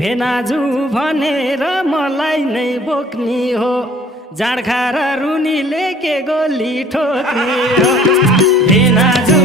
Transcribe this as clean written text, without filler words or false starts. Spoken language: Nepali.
भेनाजु भनेर मलाई नै बोक्नी हो जाँड खाएर रुनीले के गोली ठोक्ने हो भेनाजु